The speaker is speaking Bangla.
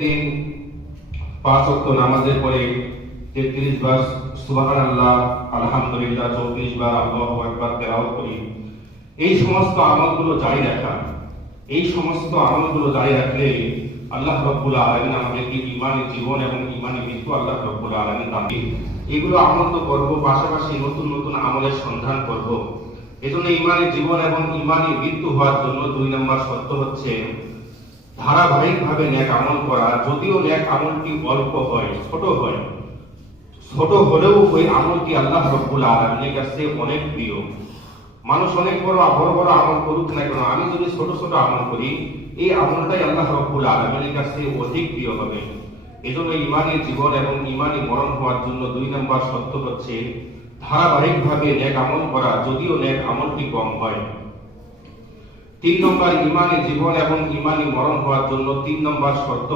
দিন 5 ওয়াক্ত নামাজের পরে 33 বার সুবহানাল্লাহ, আলহামদুলিল্লাহ, 34 বার আল্লাহু আকবার তেলাওয়াত করি। এই সমস্ত আমলগুলো জারি রাখলে আল্লাহ রাব্বুল আলামিন আমাদেরকে ঈমানী জীবন এবং ঈমানী মৃত্যু আল্লাহ রাব্বুল আলামিন দান করেন। এগুলো আমল তো করব, পাশাপাশি নতুন নতুন আমলের সন্ধান করব। এজন্য ঈমানী জীবন এবং ঈমানী মৃত্যু হওয়ার জন্য 2 নম্বর শর্ত হচ্ছে ধারাবাহিকভাবে নেক আমল করা। যদিও নেক আমলটি অল্প হয়, ছোট হলেও ওই আমলটি আল্লাহ রাব্বুল আলামিনের কাছে অনেক প্রিয়। মানুষ অনেক বড় বড় আমল করুক না কেন, আমি যদি ছোট ছোট আমল করি, এই আমলটাই আল্লাহ রাব্বুল আলামিনের কাছে অধিক প্রিয় হবে। এজন্য ঈমানী জীবন এবং ঈমানী মরণ হওয়ার জন্য 2 নম্বর শর্ত হচ্ছে ধারাবাহিকভাবে নেক আমল করা, যদিও নেক আমলটি কম হয়। 3 নম্বর ঈমানী জীবন এবং ঈমানী মরণ হওয়ার জন্য 3 নম্বর শর্ত